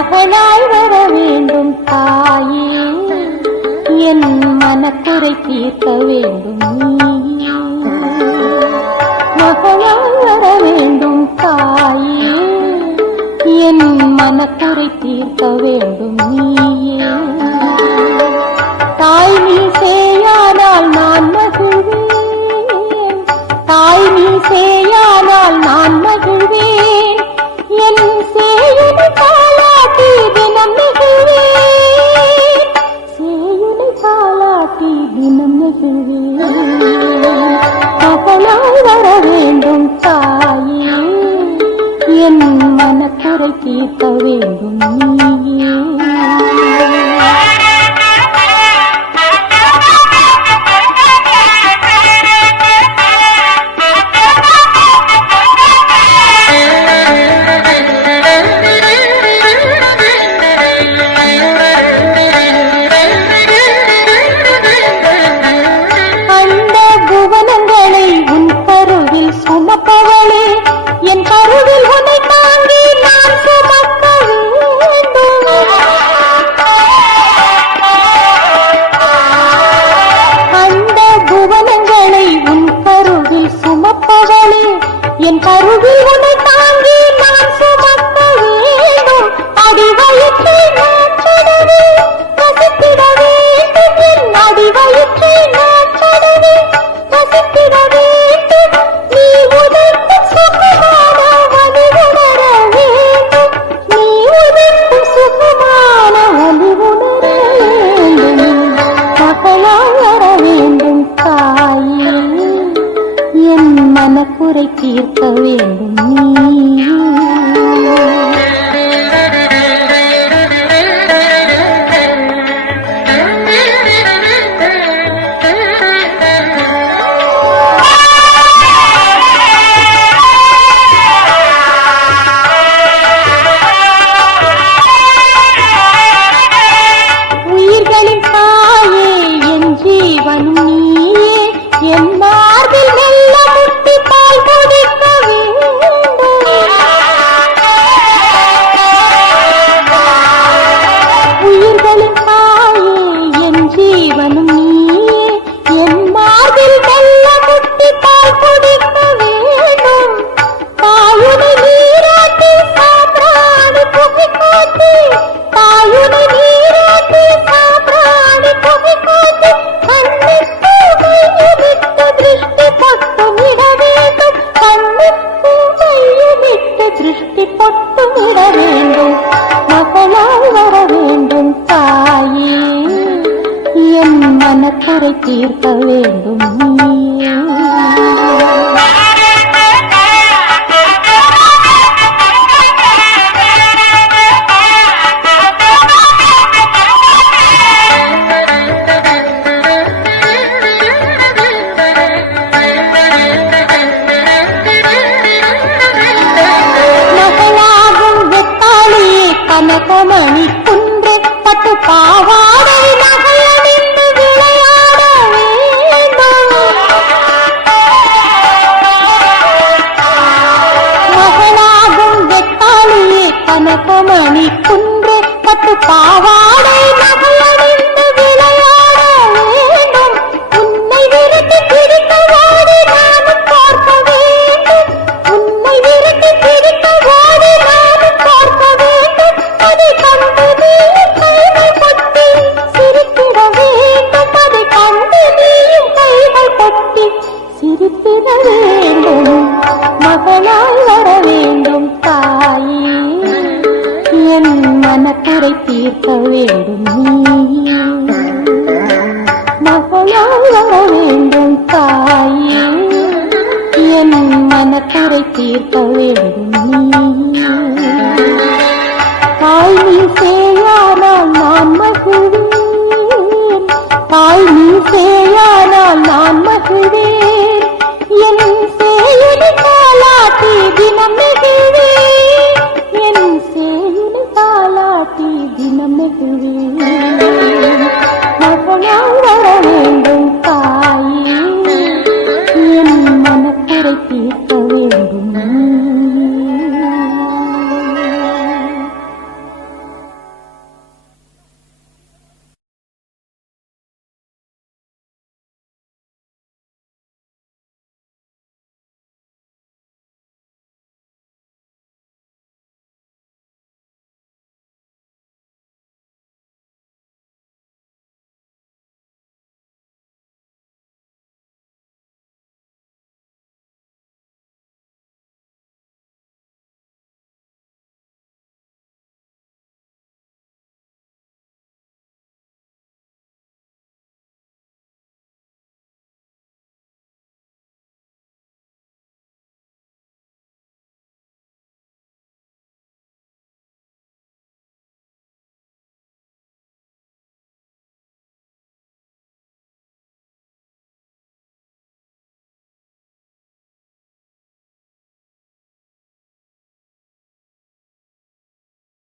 மகளாய் வர வேண்டும் தாயே. என் மனக்குறை தீர்க்க வேண்டும் மகளாய் 我的容颜。 우리의 நடத்த வேண்டும் மணி குன்று பத்து பாவாடை நகையணிந்து விளையாட வேண்டும். உன்னை விரட்டி பிடிக்க ஓடி நானும் பார்க்க வேண்டும். உன்னை விரட்டி பிடிக்க ஓடி நானும் பார்க்க வேண்டும். அதை கண்டு நீ கைகள் கொட்டி சிரித்திட வேண்டும். அதை கண்டு நீயும் கைகள் கொட்டி சிரித்திட வேண்டும். மகளாய் தீர்க்க வேண்டும் நீ. மகனாக வர வேண்டும் தாயே. என் மனக்கரை தீர்க்க வேண்டும் நீ. தாய் நீ சேயானால் நான் மகிழ்வேன். தாய் நீ சேயால்